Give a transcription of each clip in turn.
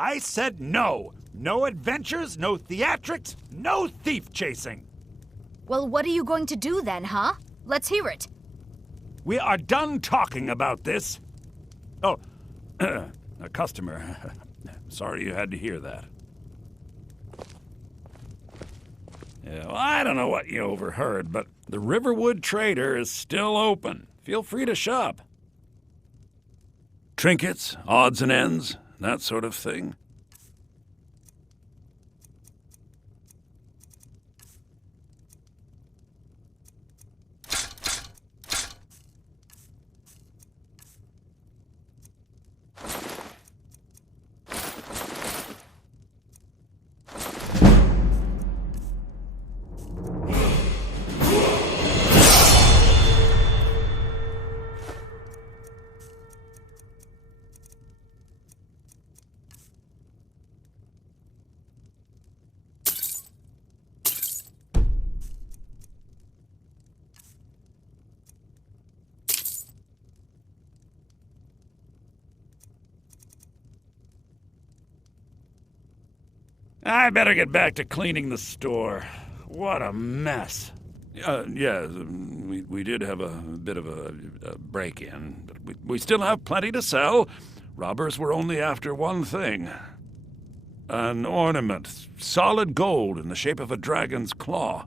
I said no. No adventures, no theatrics, no thief chasing. Well, what are you going to do then, huh? Let's hear it. We are done talking about this. Oh, a customer. Sorry you had to hear that. Yeah, well, I don't know what you overheard, but the Riverwood Trader is still open. Feel free to shop. Trinkets, odds and ends, that sort of thing. I better get back to cleaning the store. What a mess. Yeah, we did have a bit of a break-in, but we still have plenty to sell. Robbers were only after one thing. An ornament, solid gold in the shape of a dragon's claw.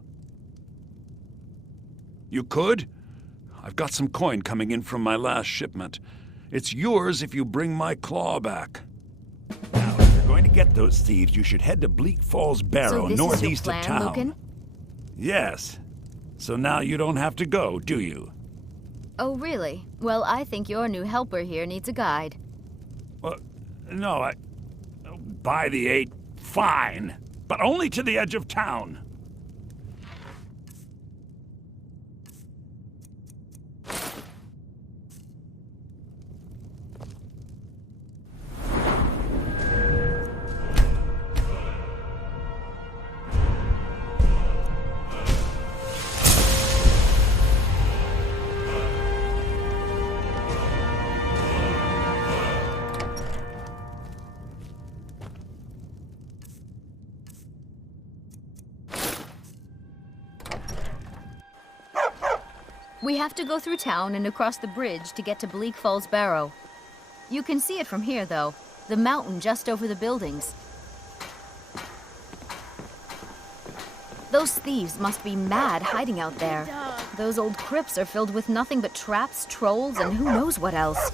You could? I've got some coin coming in from my last shipment. It's yours if you bring my claw back. Now, if you're going to get those thieves, you should head to Bleak Falls Barrow, northeast of town. Lucan? Yes. So now you don't have to go, do you? Oh, really? Well, I think your new helper here needs a guide. Well, no, by the 8, fine. But only to the edge of town. We have to go through town and across the bridge to get to Bleak Falls Barrow. You can see it from here, though. The mountain just over the buildings. Those thieves must be mad hiding out there. Those old crypts are filled with nothing but traps, trolls, and who knows what else.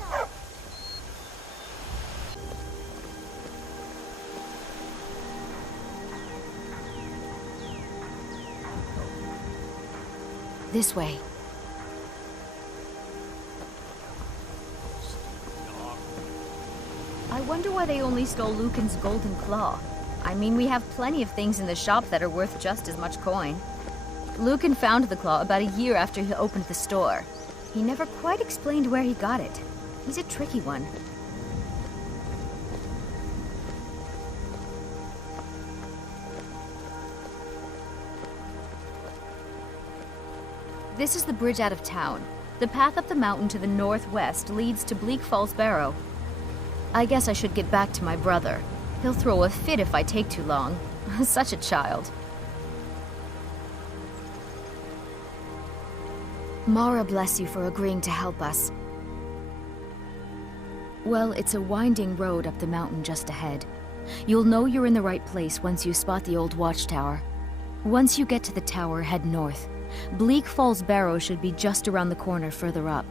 This way. I wonder why they only stole Lucan's golden claw. I mean, we have plenty of things in the shop that are worth just as much coin. Lucan found the claw about a year after he opened the store. He never quite explained where he got it. He's a tricky one. This is the bridge out of town. The path up the mountain to the northwest leads to Bleak Falls Barrow. I guess I should get back to my brother. He'll throw a fit if I take too long. Such a child. Mara bless you for agreeing to help us. Well, it's a winding road up the mountain just ahead. You'll know you're in the right place once you spot the old watchtower. Once you get to the tower, head north. Bleak Falls Barrow should be just around the corner further up.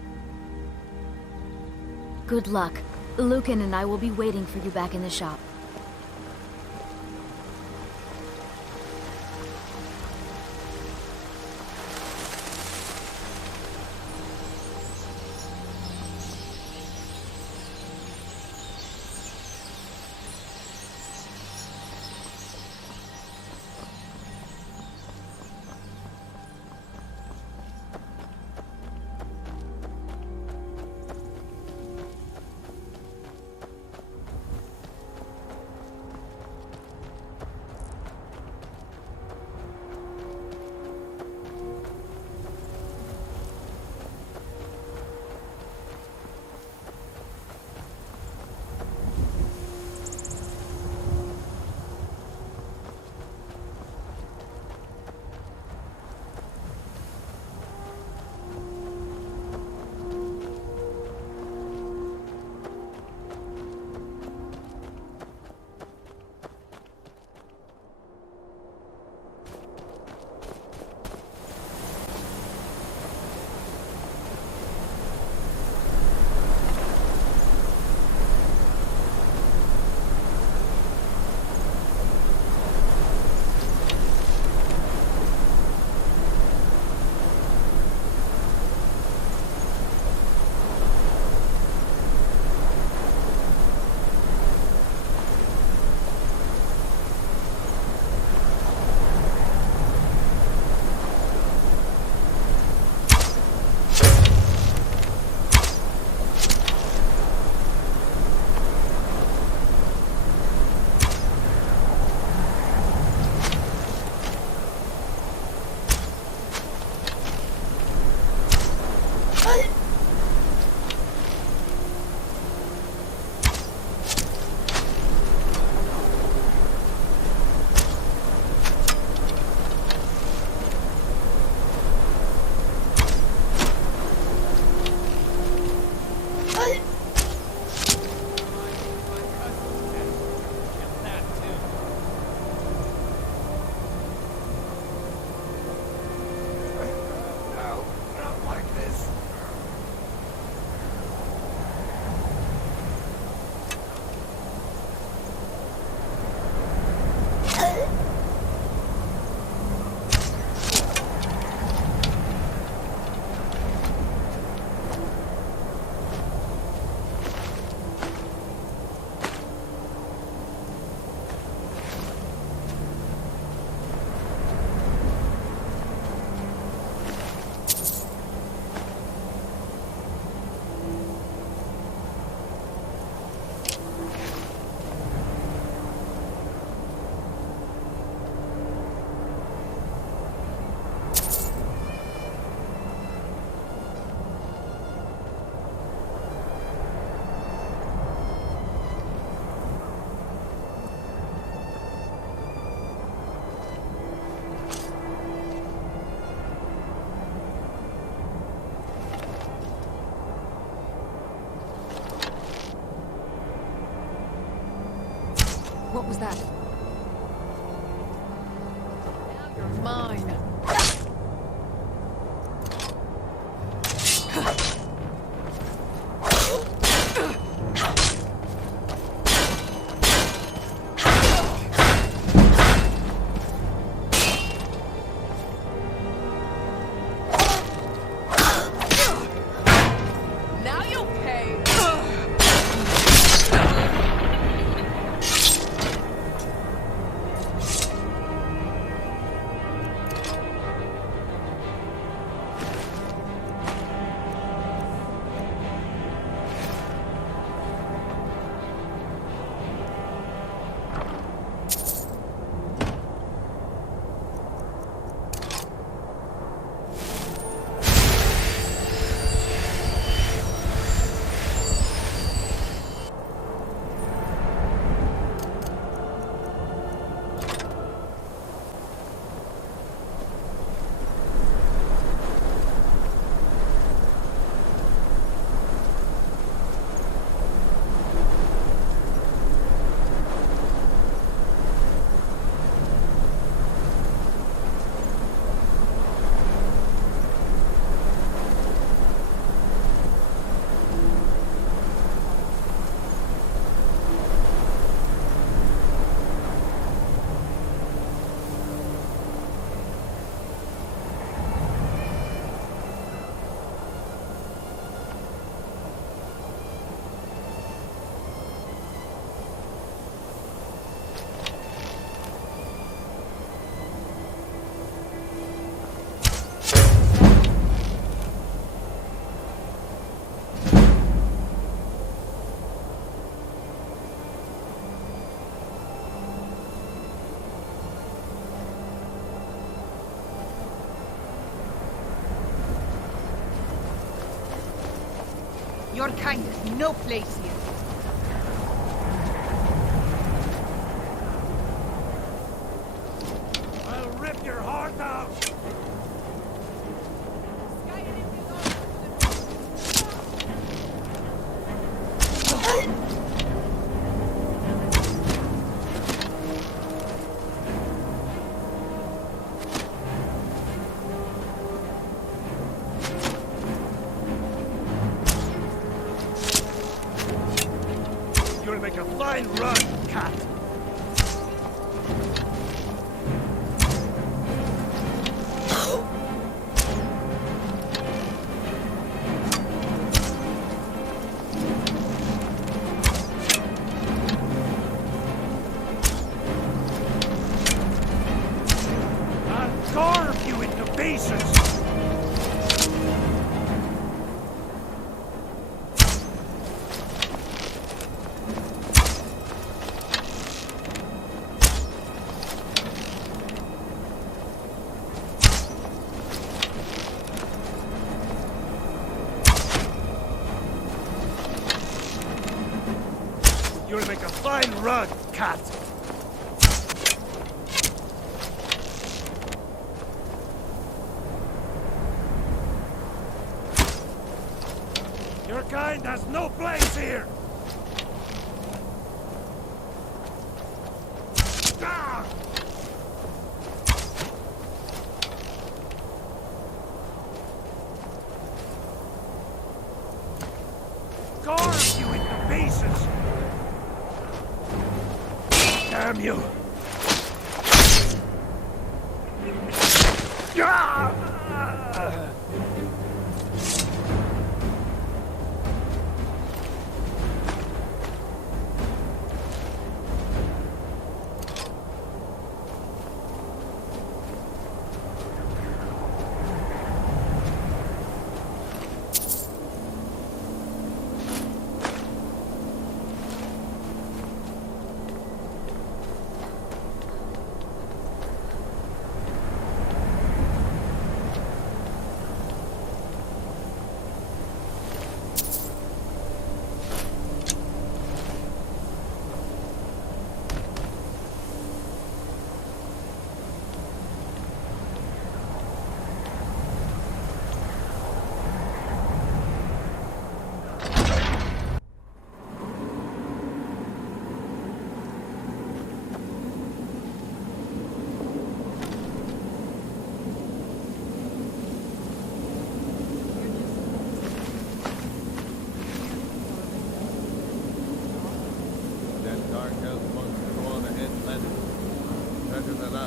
Good luck. Lucan and I will be waiting for you back in the shop. What was that? Now you're mine. Now you'll pay. Your kind has no place here. I'll rip your heart out! You'll make a fine run, cat! I'll carve you into pieces! You'll make a fine run, cat! Your kind has no place here! Ah! Carve you into pieces! Damn you! Ah!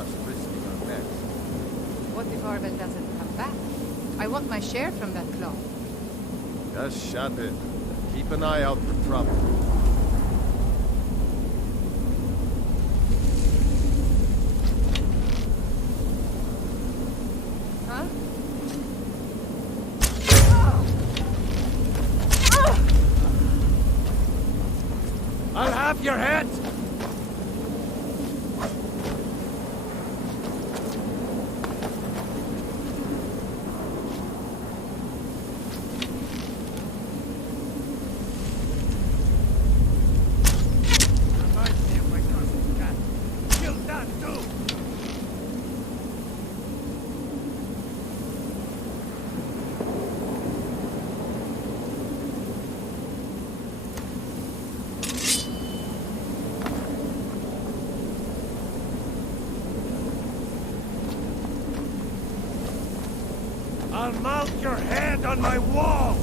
us risking our necks. What if Orville doesn't come back? I want my share from that claw. Just shut it. Keep an eye out for trouble. Huh? I'll have your head! I'll mount your head on my wall!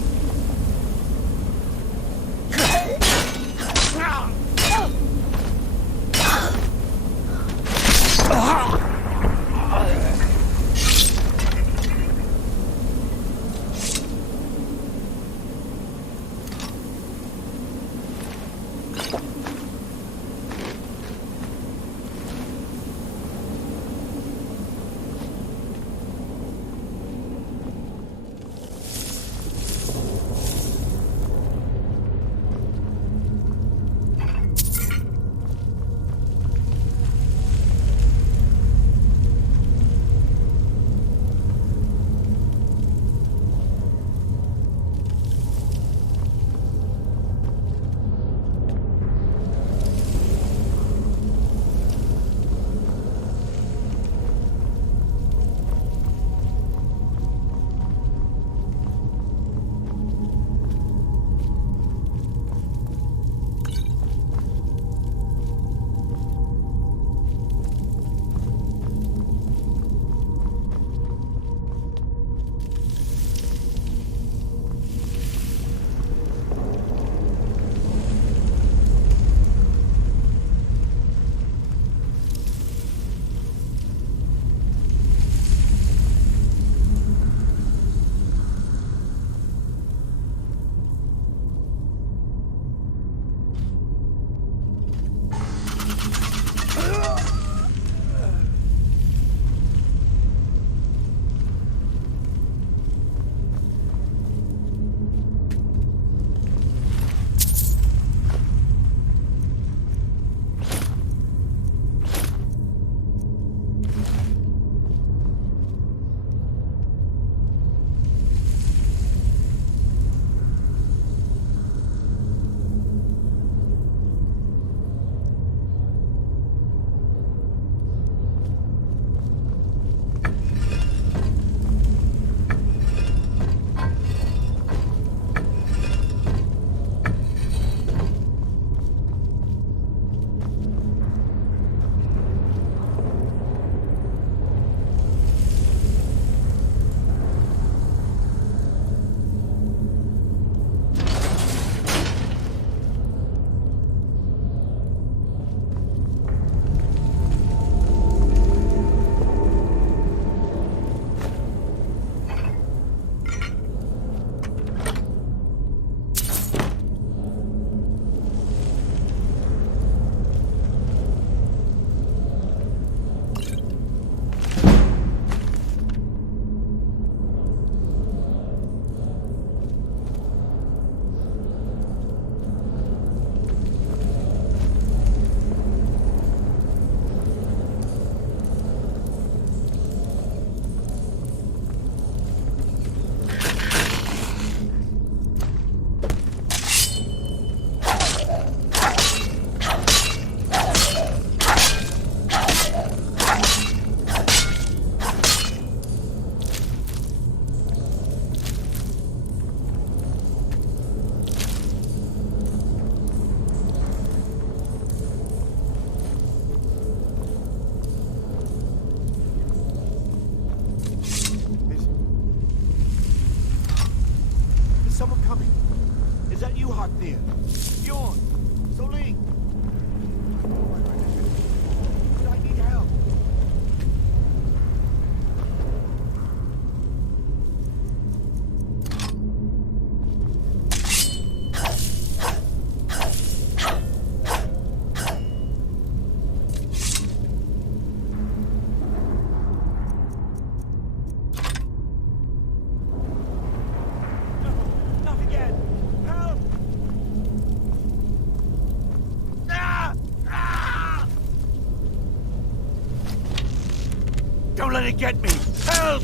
Don't let it get me! Help!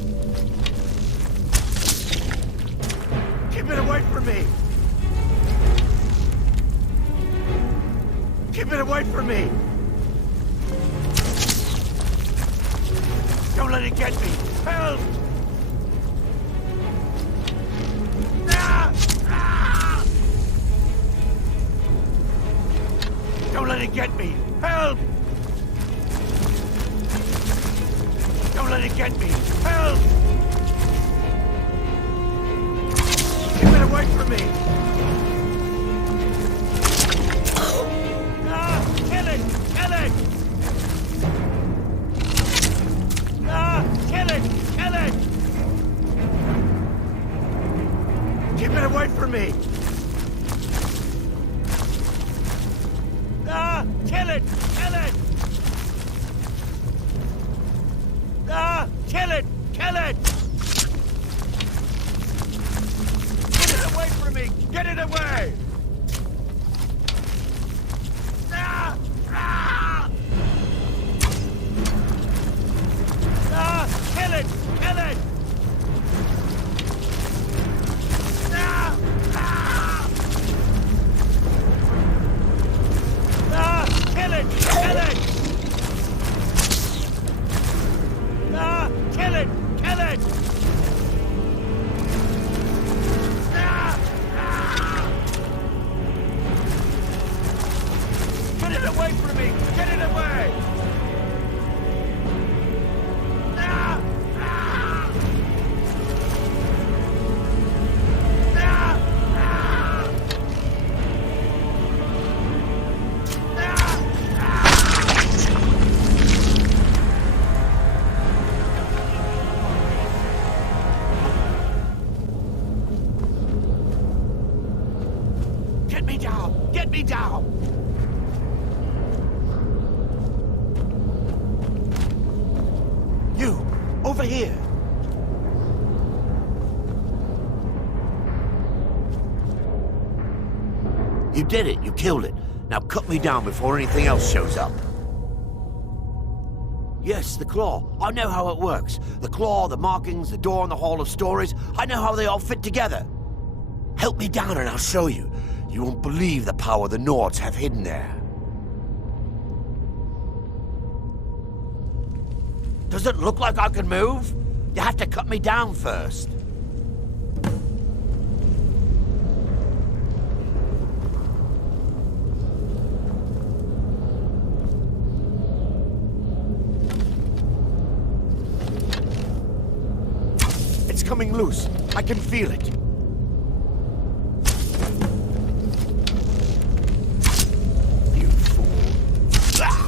Keep it away from me! Keep it away from me! Don't let it get me! Help! Ah! Ah! Don't let it get me! Help! Don't let it get me! Help! Keep it away from me! Ah! Kill it! Kill it! Ah! Kill it! Kill it! Keep it away from me! Ah! Kill it! Kill it! Ah! Kill it! Kill it! Get it away from me! Get it away! Ah! Ah! Ah! Kill it! Kill it! Ah! Ah! Ah! Kill it! Kill it! Ah! Kill it! Kill it! Ah! Ah! Get it away from me! Get it away! Ah! Ah! Ah! Ah! Get me down! Get me down! You! Over here! You did it. You killed it. Now cut me down before anything else shows up. Yes, the claw. I know how it works. The claw, the markings, the door in the Hall of Stories. I know how they all fit together. Help me down and I'll show you. You won't believe the power the Nords have hidden there. Does it look like I can move? You have to cut me down first. It's coming loose. I can feel it. You fool. Ah!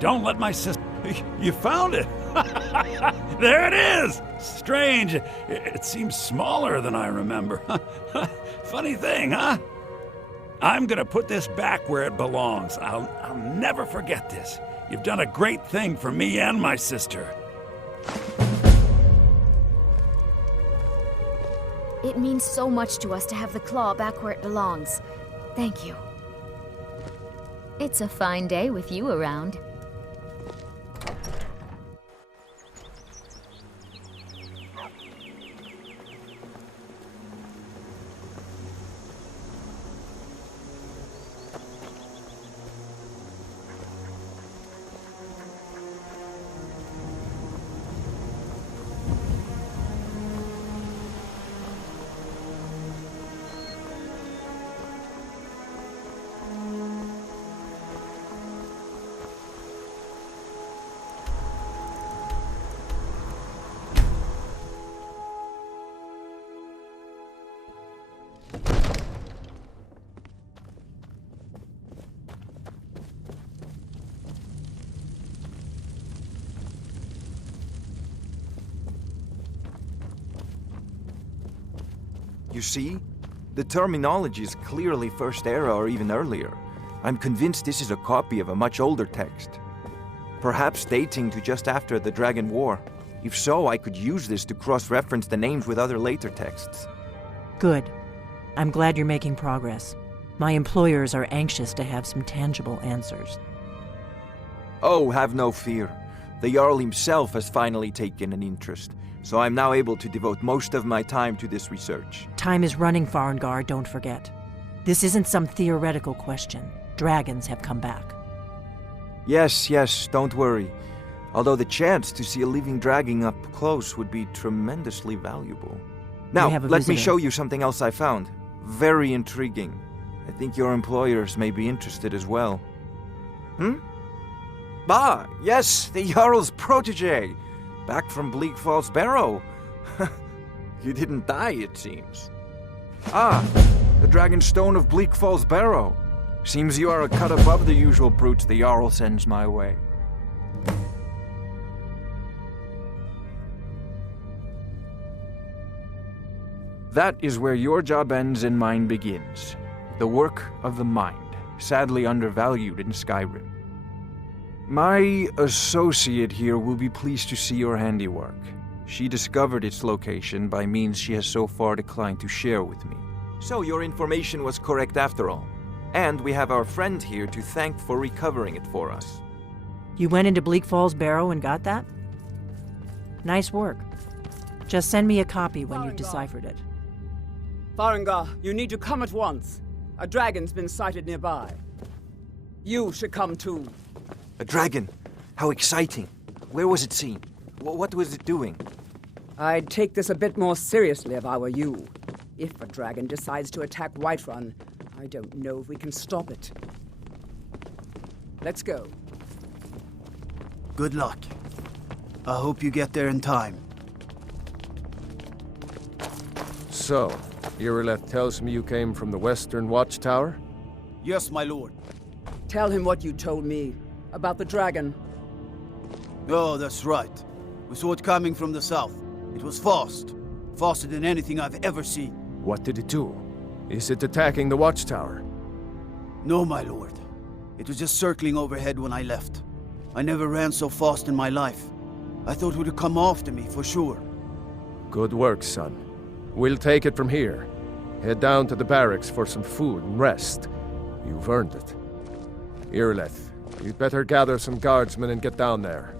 Don't let my sister... You found it! There it is! Strange. It seems smaller than I remember. Funny thing, huh? I'm gonna put this back where it belongs. I'll never forget this. You've done a great thing for me and my sister. It means so much to us to have the claw back where it belongs. Thank you. It's a fine day with you around. You see? The terminology is clearly First Era or even earlier. I'm convinced this is a copy of a much older text. Perhaps dating to just after the Dragon War. If so, I could use this to cross-reference the names with other later texts. Good. I'm glad you're making progress. My employers are anxious to have some tangible answers. Oh, have no fear. The Jarl himself has finally taken an interest, so I'm now able to devote most of my time to this research. Time is running, Farengar, don't forget. This isn't some theoretical question. Dragons have come back. Yes, don't worry. Although the chance to see a living dragon up close would be tremendously valuable. Now, let me show you something else I found. Very intriguing. I think your employers may be interested as well. Ah, yes, the Jarl's protege. Back from Bleak Falls Barrow. You didn't die, it seems. Ah, the Dragon Stone of Bleak Falls Barrow. Seems you are a cut above the usual brutes the Jarl sends my way. That is where your job ends and mine begins. The work of the mind, sadly undervalued in Skyrim. My associate here will be pleased to see your handiwork. She discovered its location by means she has so far declined to share with me. So your information was correct after all. And we have our friend here to thank for recovering it for us. You went into Bleak Falls Barrow and got that? Nice work. Just send me a copy when you've deciphered it. Farengar, you need to come at once. A dragon's been sighted nearby. You should come too. A dragon? How exciting. Where was it seen? What was it doing? I'd take this a bit more seriously if I were you. If a dragon decides to attack Whiterun, I don't know if we can stop it. Let's go. Good luck. I hope you get there in time. So, Irileth tells me you came from the Western Watchtower? Yes, my lord. Tell him what you told me about the dragon. Oh, that's right. We saw it coming from the south. It was fast. Faster than anything I've ever seen. What did it do? Is it attacking the Watchtower? No, my lord. It was just circling overhead when I left. I never ran so fast in my life. I thought it would come after me, for sure. Good work, son. We'll take it from here. Head down to the barracks for some food and rest. You've earned it. Irileth, you'd better gather some guardsmen and get down there.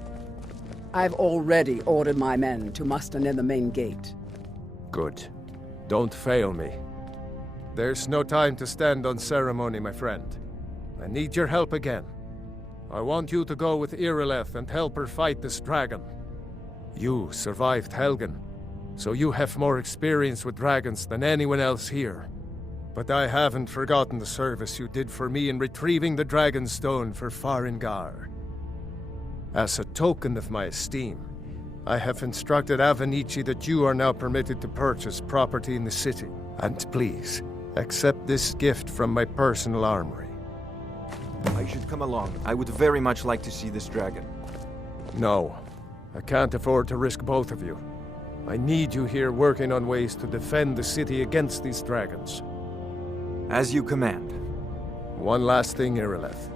I've already ordered my men to muster near the main gate. Good. Don't fail me. There's no time to stand on ceremony, my friend. I need your help again. I want you to go with Irileth and help her fight this dragon. You survived Helgen, so you have more experience with dragons than anyone else here. But I haven't forgotten the service you did for me in retrieving the Dragon Stone for Farengar. As a token of my esteem, I have instructed Avenici that you are now permitted to purchase property in the city. And please, accept this gift from my personal armory. I should come along. I would very much like to see this dragon. No, I can't afford to risk both of you. I need you here working on ways to defend the city against these dragons. As you command. One last thing, Irileth.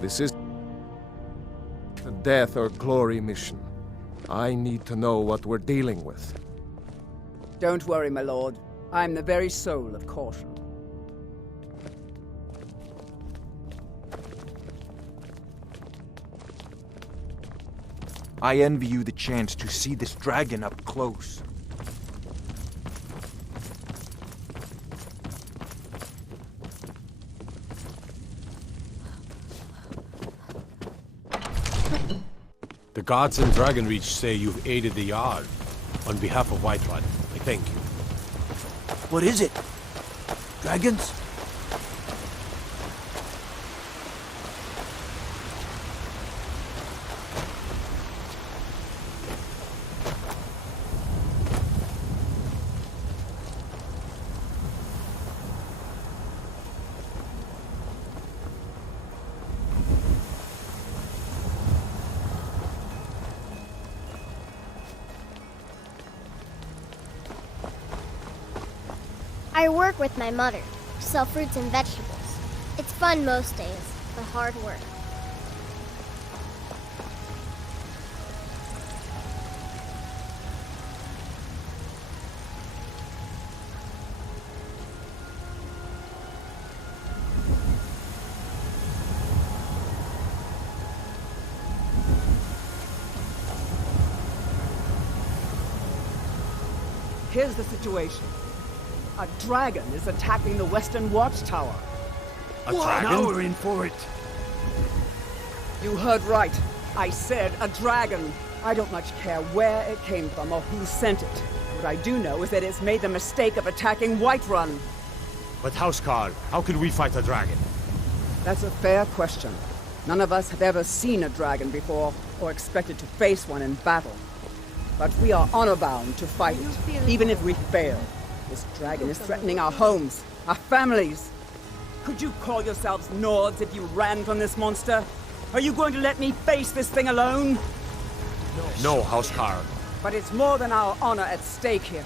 This is a death or glory mission. I need to know what we're dealing with. Don't worry, my lord. I'm the very soul of caution. I envy you the chance to see this dragon up close. The gods in Dragonreach say you've aided the Jarl. On behalf of Whiterun, I thank you. What is it? Dragons? I work with my mother, sell fruits and vegetables. It's fun most days, but hard work. Here's the situation. A dragon is attacking the Western Watchtower. A dragon? Now we're in for it. You heard right. I said a dragon. I don't much care where it came from or who sent it. What I do know is that it's made the mistake of attacking Whiterun. But Housecarl, how can we fight a dragon? That's a fair question. None of us have ever seen a dragon before, or expected to face one in battle. But we are honor-bound to fight it, even if we fail. This dragon is threatening our homes, our families. Could you call yourselves Nords if you ran from this monster? Are you going to let me face this thing alone? No, Housecarl. But it's more than our honor at stake here.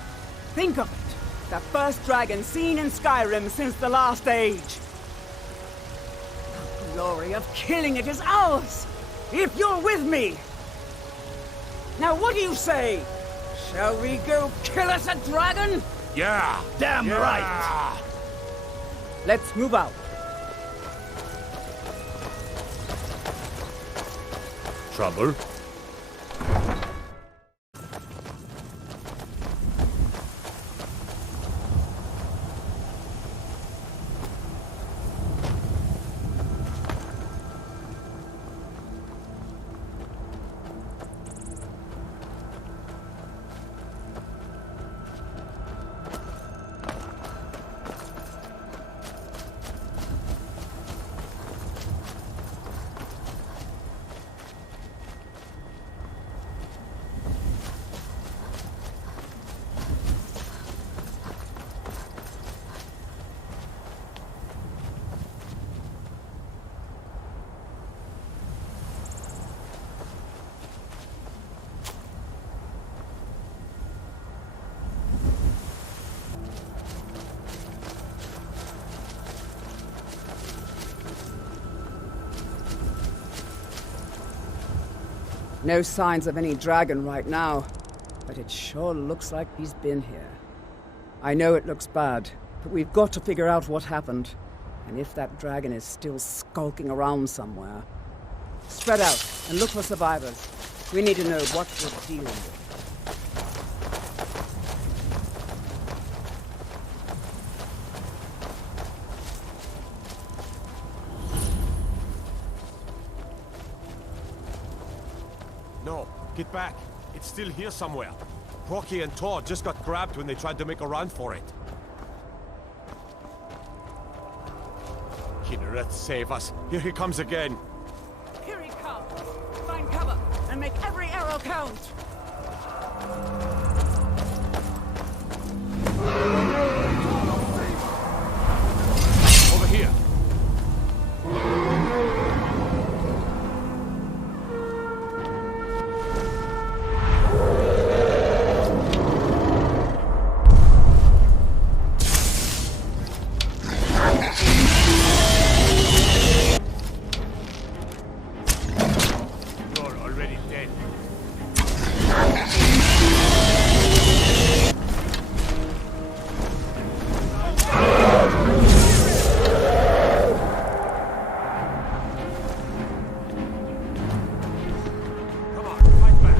Think of it. The first dragon seen in Skyrim since the last age. The glory of killing it is ours, if you're with me. Now what do you say? Shall we go kill us a dragon? Yeah, Damn right. Let's move out. Trouble? No signs of any dragon right now, but it sure looks like he's been here. I know it looks bad, but we've got to figure out what happened, and if that dragon is still skulking around somewhere. Spread out and look for survivors. We need to know what we're dealing with. No, get back. It's still here somewhere. Rocky and Todd just got grabbed when they tried to make a run for it. Kinneret, save us. Here he comes again. Here he comes! Find cover and make every arrow count! Over here. You're already dead. Come on, fight back.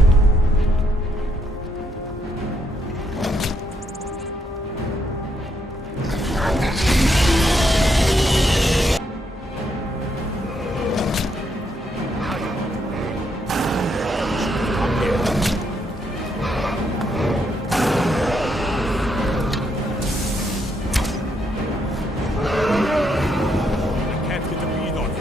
I can't get the bead on him.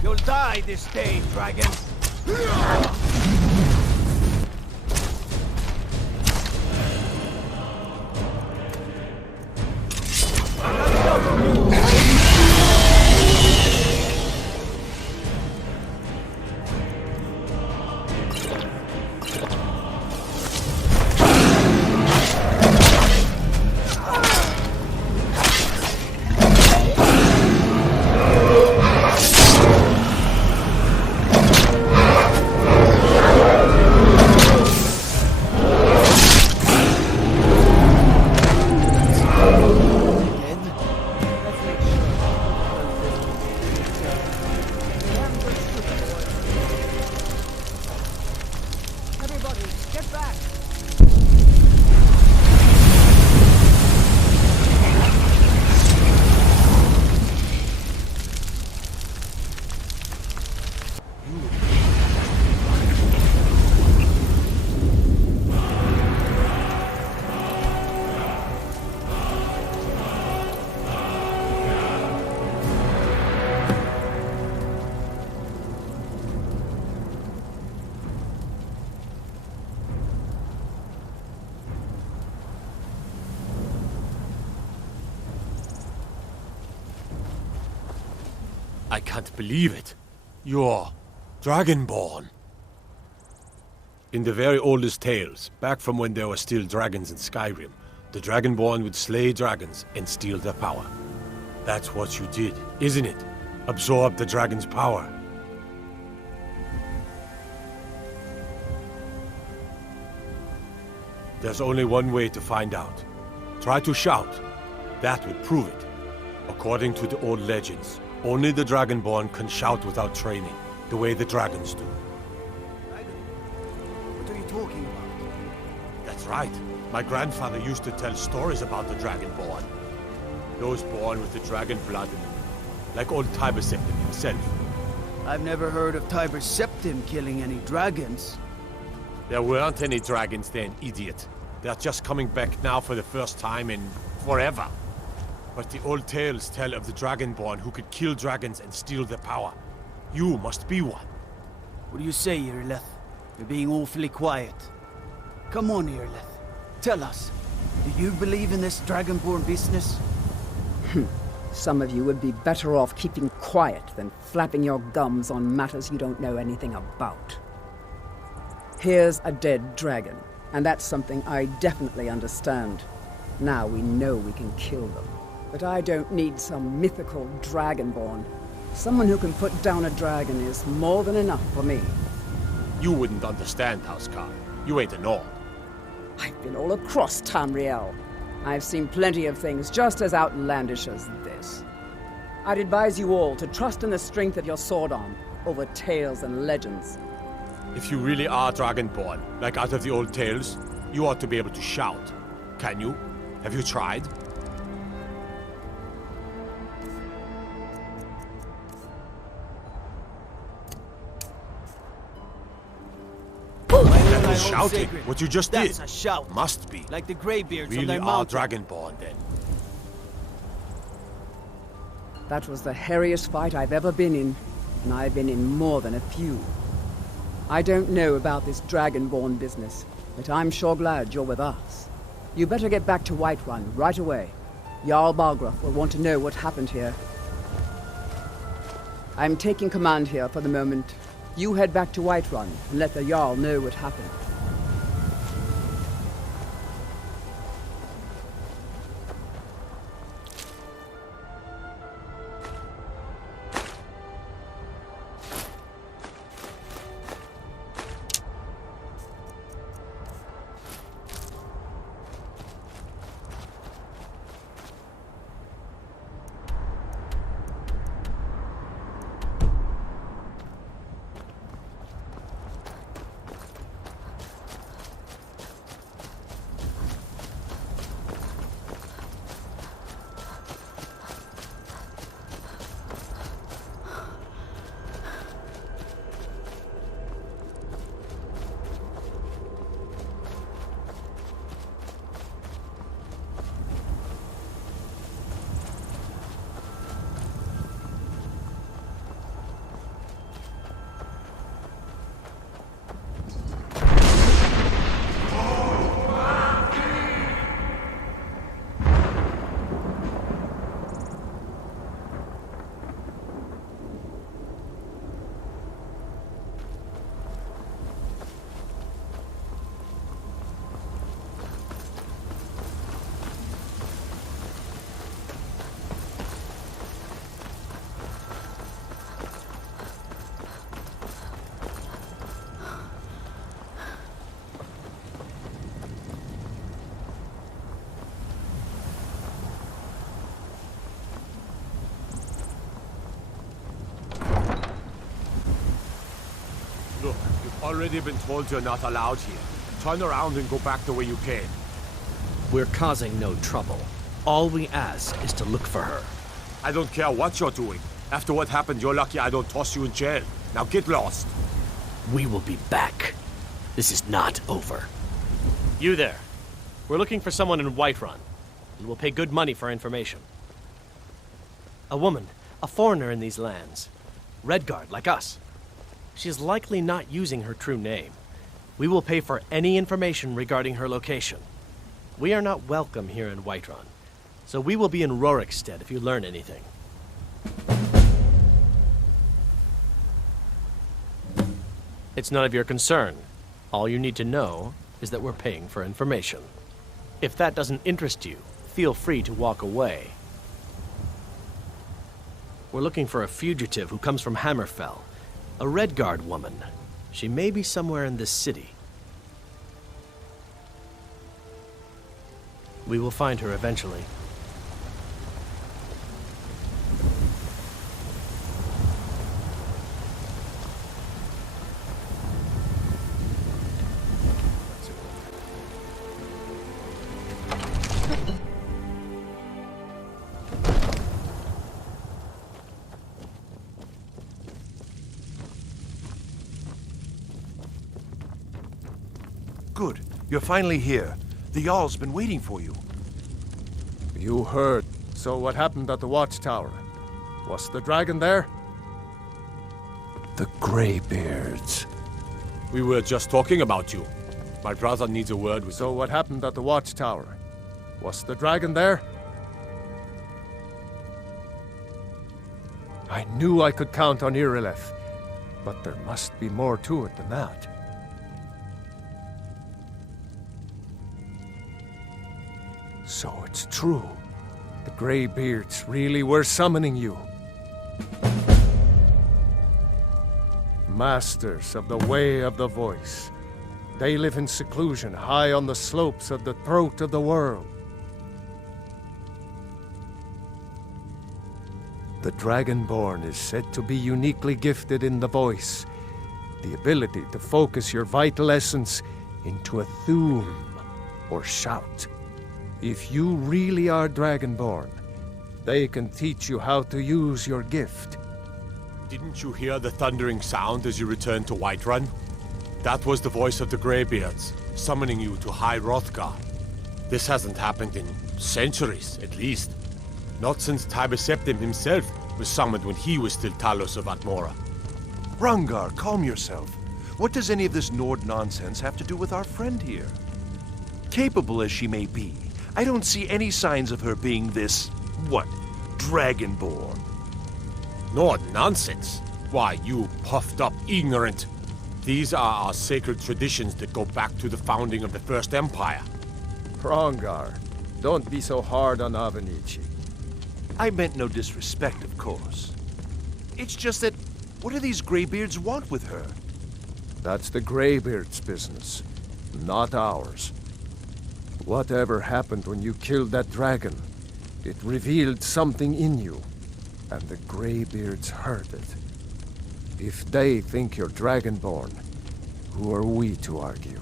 You'll die this day, dragon. I can't believe it. You're Dragonborn. In the very oldest tales, back from when there were still dragons in Skyrim, the Dragonborn would slay dragons and steal their power. That's what you did, isn't it? Absorb the dragon's power. There's only one way to find out. Try to shout. That would prove it. According to the old legends, only the Dragonborn can shout without training, the way the dragons do. What are you talking about? That's right. My grandfather used to tell stories about the Dragonborn. Those born with the dragon blood in them. Like old Tiber Septim himself. I've never heard of Tiber Septim killing any dragons. There weren't any dragons then, idiot. They're just coming back now for the first time in forever. But the old tales tell of the Dragonborn who could kill dragons and steal their power. You must be one. What do you say, Irileth? You're being awfully quiet. Come on, Irileth. Tell us. Do you believe in this Dragonborn business? Some of you would be better off keeping quiet than flapping your gums on matters you don't know anything about. Here's a dead dragon, and that's something I definitely understand. Now we know we can kill them. But I don't need some mythical Dragonborn. Someone who can put down a dragon is more than enough for me. You wouldn't understand, Housecarl. You ain't a Nord. I've been all across Tamriel. I've seen plenty of things just as outlandish as this. I'd advise you all to trust in the strength of your sword arm over tales and legends. If you really are Dragonborn, like out of the old tales, you ought to be able to shout. Can you? Have you tried? That was shouting. What you just did. That's a shout. Must be. Like the Greybeards Really on their are mountain. Dragonborn then. That was the hairiest fight I've ever been in, and I've been in more than a few. I don't know about this Dragonborn business, but I'm sure glad you're with us. You better get back to Whiterun right away. Jarl Balgruuf will want to know what happened here. I'm taking command here for the moment. You head back to Whiterun and let the Jarl know what happened. Look, you've already been told you're not allowed here. Turn around and go back the way you came. We're causing no trouble. All we ask is to look for her. I don't care what you're doing. After what happened, you're lucky I don't toss you in jail. Now get lost. We will be back. This is not over. You there. We're looking for someone in Whiterun, and we'll pay good money for information. A woman, a foreigner in these lands. Redguard, like us. She is likely not using her true name. We will pay for any information regarding her location. We are not welcome here in Whiterun, so we will be in Rorikstead if you learn anything. It's none of your concern. All you need to know is that we're paying for information. If that doesn't interest you, feel free to walk away. We're looking for a fugitive who comes from Hammerfell. A Redguard woman. She may be somewhere in this city. We will find her eventually. Good. You're finally here. The Jarl's been waiting for you. You heard. So what happened at the watchtower? Was the dragon there? The Greybeards. We were just talking about you. My brother needs a word with... So what happened at the watchtower? Was the dragon there? I knew I could count on Irileth, but there must be more to it than that. So it's true. The Greybeards really were summoning you. Masters of the Way of the Voice. They live in seclusion, high on the slopes of the throat of the world. The Dragonborn is said to be uniquely gifted in the voice, the ability to focus your vital essence into a thum, or shout. If you really are Dragonborn, they can teach you how to use your gift. Didn't you hear the thundering sound as you returned to Whiterun? That was the voice of the Greybeards, summoning you to High Hrothgar. This hasn't happened in centuries, at least. Not since Tiber Septim himself was summoned when he was still Talos of Atmora. Hrongar, calm yourself. What does any of this Nord nonsense have to do with our friend here? Capable as she may be, I don't see any signs of her being this, Dragonborn. Nord nonsense? Why, you puffed up ignorant. These are our sacred traditions that go back to the founding of the First Empire. Hrongar, don't be so hard on Avenici. I meant no disrespect, of course. It's just that, what do these Greybeards want with her? That's the Greybeards' business, not ours. Whatever happened when you killed that dragon, it revealed something in you, and the Greybeards heard it. If they think you're Dragonborn, who are we to argue?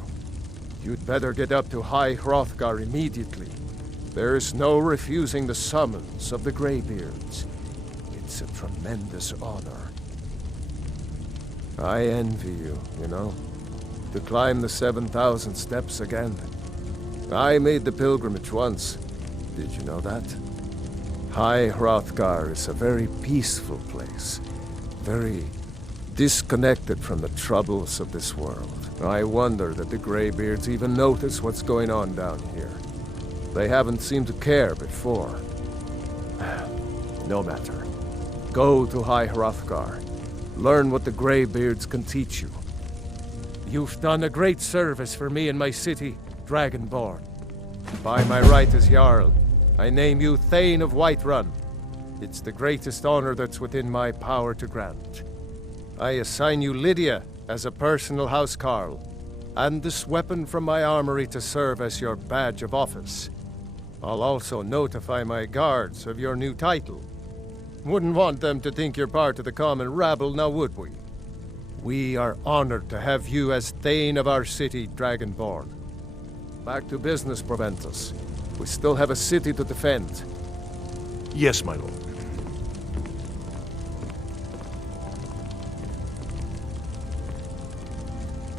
You'd better get up to High Hrothgar immediately. There's no refusing the summons of the Greybeards. It's a tremendous honor. I envy you, you know, to climb the 7,000 steps again. I made the pilgrimage once. Did you know that? High Hrothgar is a very peaceful place. Very disconnected from the troubles of this world. I wonder that the Greybeards even notice what's going on down here. They haven't seemed to care before. No matter. Go to High Hrothgar. Learn what the Greybeards can teach you. You've done a great service for me and my city, Dragonborn. By my right as Jarl, I name you Thane of Whiterun. It's the greatest honor that's within my power to grant. I assign you Lydia as a personal housecarl, and this weapon from my armory to serve as your badge of office. I'll also notify my guards of your new title. Wouldn't want them to think you're part of the common rabble, now would we? We are honored to have you as Thane of our city, Dragonborn. Back to business, Proventus. We still have a city to defend. Yes, my lord.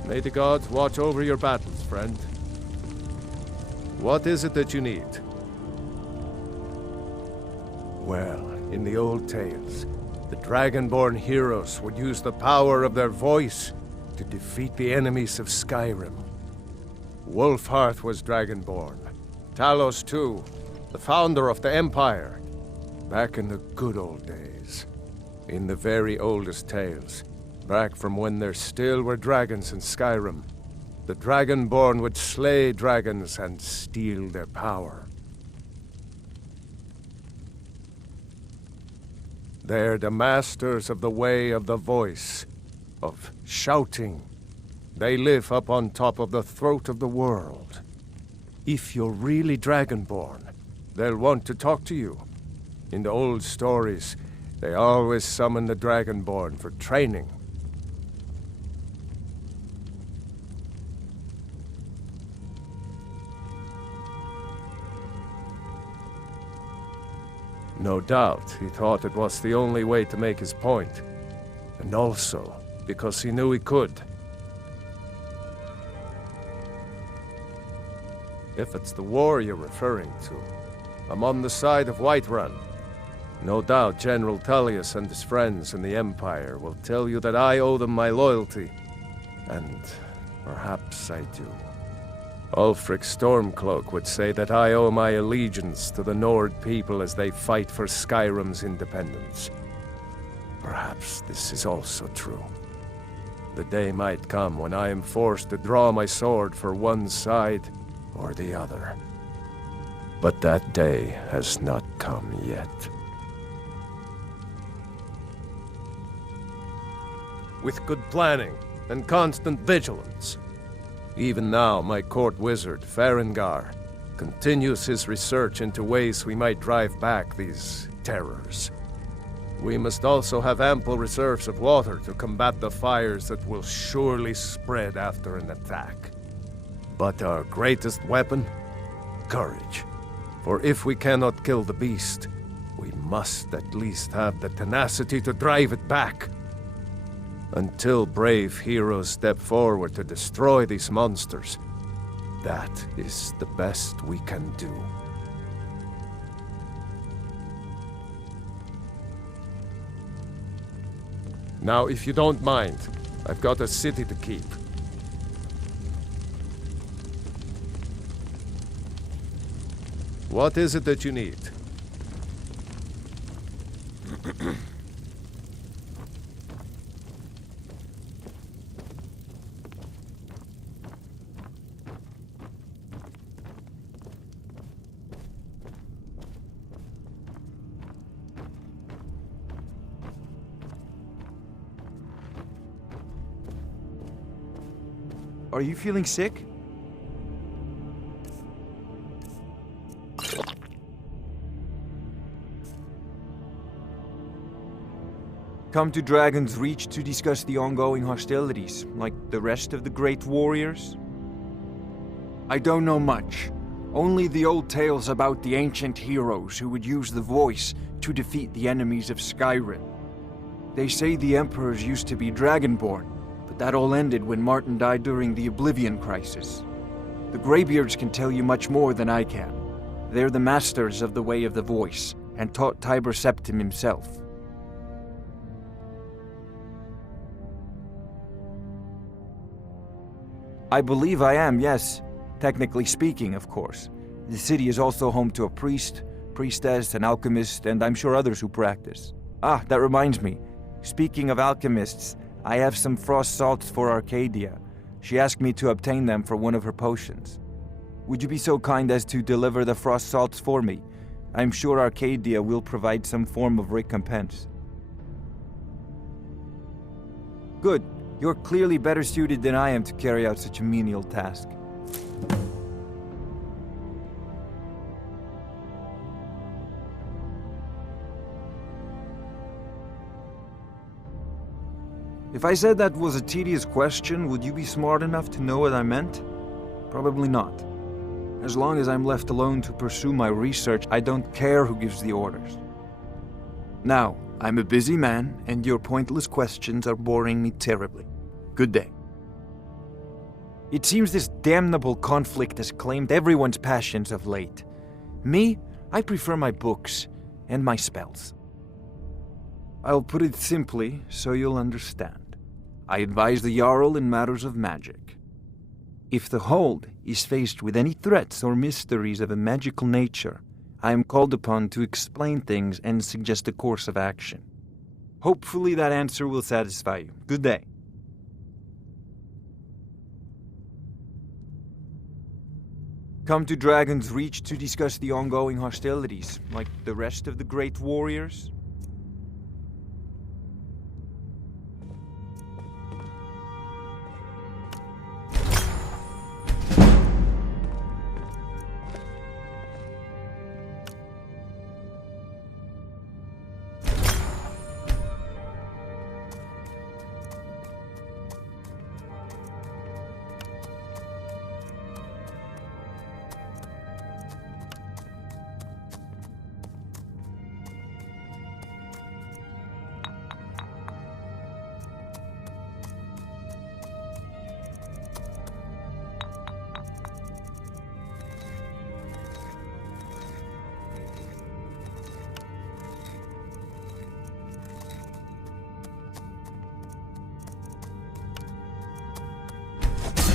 May the gods watch over your battles, friend. What is it that you need? Well, in the old tales, the Dragonborn heroes would use the power of their voice to defeat the enemies of Skyrim. Wolfhearth was Dragonborn. Talos too, the founder of the Empire. Back in the good old days. In the very oldest tales, Back from when there still were dragons in Skyrim, the Dragonborn would slay dragons and steal their power. They're the masters of the way of the voice, of shouting. They live up on top of the throat of the world. If you're really Dragonborn, they'll want to talk to you. In the old stories, they always summon the Dragonborn for training. No doubt, he thought it was the only way to make his point. And also, because he knew he could. If it's the war you're referring to, I'm on the side of Whiterun. No doubt General Tullius and his friends in the Empire will tell you that I owe them my loyalty. And perhaps I do. Ulfric Stormcloak would say that I owe my allegiance to the Nord people as they fight for Skyrim's independence. Perhaps this is also true. The day might come when I am forced to draw my sword for one side or the other. But that day has not come yet. With good planning and constant vigilance. Even now, my court wizard, Farengar, continues his research into ways we might drive back these terrors. We must also have ample reserves of water to combat the fires that will surely spread after an attack. But our greatest weapon? Courage. For if we cannot kill the beast, we must at least have the tenacity to drive it back. Until brave heroes step forward to destroy these monsters, that is the best we can do. Now, if you don't mind, I've got a city to keep. What is it that you need? Are you feeling sick? Come to Dragon's Reach to discuss the ongoing hostilities, like the rest of the great warriors? I don't know much. Only the old tales about the ancient heroes who would use the voice to defeat the enemies of Skyrim. They say the emperors used to be Dragonborn, but that all ended when Martin died during the Oblivion Crisis. The Greybeards can tell you much more than I can. They're the masters of the way of the voice, and taught Tiber Septim himself. I believe I am, yes. Technically speaking, of course. The city is also home to a priest, priestess, an alchemist, and I'm sure others who practice. Ah, that reminds me. Speaking of alchemists, I have some frost salts for Arcadia. She asked me to obtain them for one of her potions. Would you be so kind as to deliver the frost salts for me? I'm sure Arcadia will provide some form of recompense. Good. You're clearly better suited than I am to carry out such a menial task. If I said that was a tedious question, would you be smart enough to know what I meant? Probably not. As long as I'm left alone to pursue my research, I don't care who gives the orders. Now, I'm a busy man, and your pointless questions are boring me terribly. Good day. It seems this damnable conflict has claimed everyone's passions of late. Me, I prefer my books and my spells. I'll put it simply so you'll understand. I advise the Jarl in matters of magic. If the Hold is faced with any threats or mysteries of a magical nature, I am called upon to explain things and suggest a course of action. Hopefully that answer will satisfy you. Good day. Come to Dragon's Reach to discuss the ongoing hostilities, like the rest of the great warriors?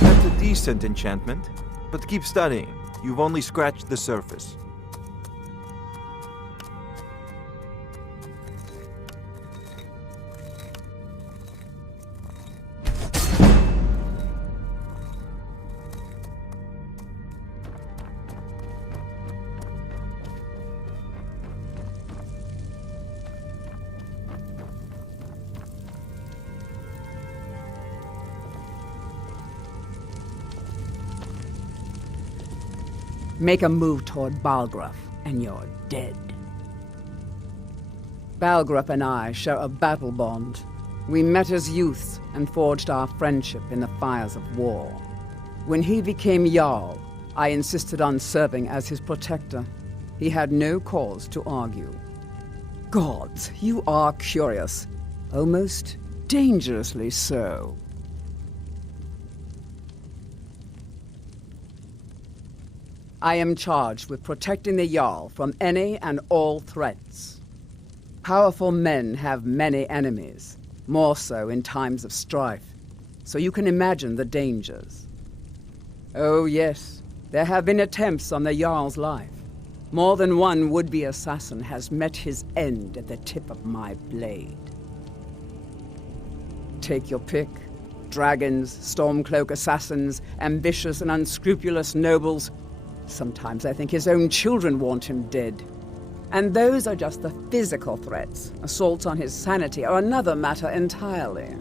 That's a decent enchantment, but keep studying. You've only scratched the surface. Make a move toward Balgruuf, and you're dead. Balgruuf and I share a battle bond. We met as youths and forged our friendship in the fires of war. When he became Jarl, I insisted on serving as his protector. He had no cause to argue. Gods, you are curious. Almost dangerously so. I am charged with protecting the Jarl from any and all threats. Powerful men have many enemies, more so in times of strife, so you can imagine the dangers. Oh yes, there have been attempts on the Jarl's life. More than one would-be assassin has met his end at the tip of my blade. Take your pick. Dragons, Stormcloak assassins, ambitious and unscrupulous nobles. Sometimes I think his own children want him dead. And those are just the physical threats. Assaults on his sanity are another matter entirely.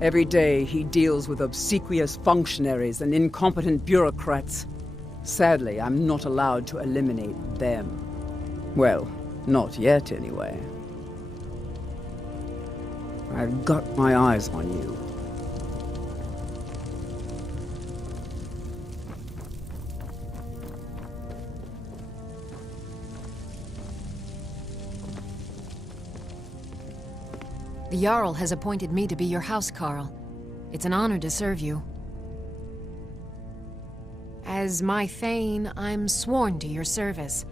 Every day he deals with obsequious functionaries and incompetent bureaucrats. Sadly, I'm not allowed to eliminate them. Well, not yet anyway. I've got my eyes on you. The Jarl has appointed me to be your housecarl. It's an honor to serve you. As my Thane, I'm sworn to your service.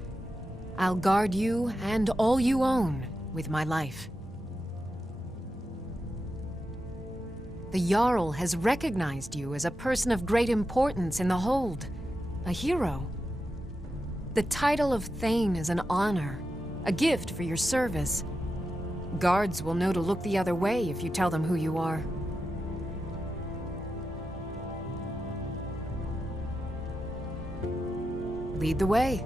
I'll guard you and all you own with my life. The Jarl has recognized you as a person of great importance in the Hold, a hero. The title of Thane is an honor, a gift for your service. Guards will know to look the other way if you tell them who you are. Lead the way.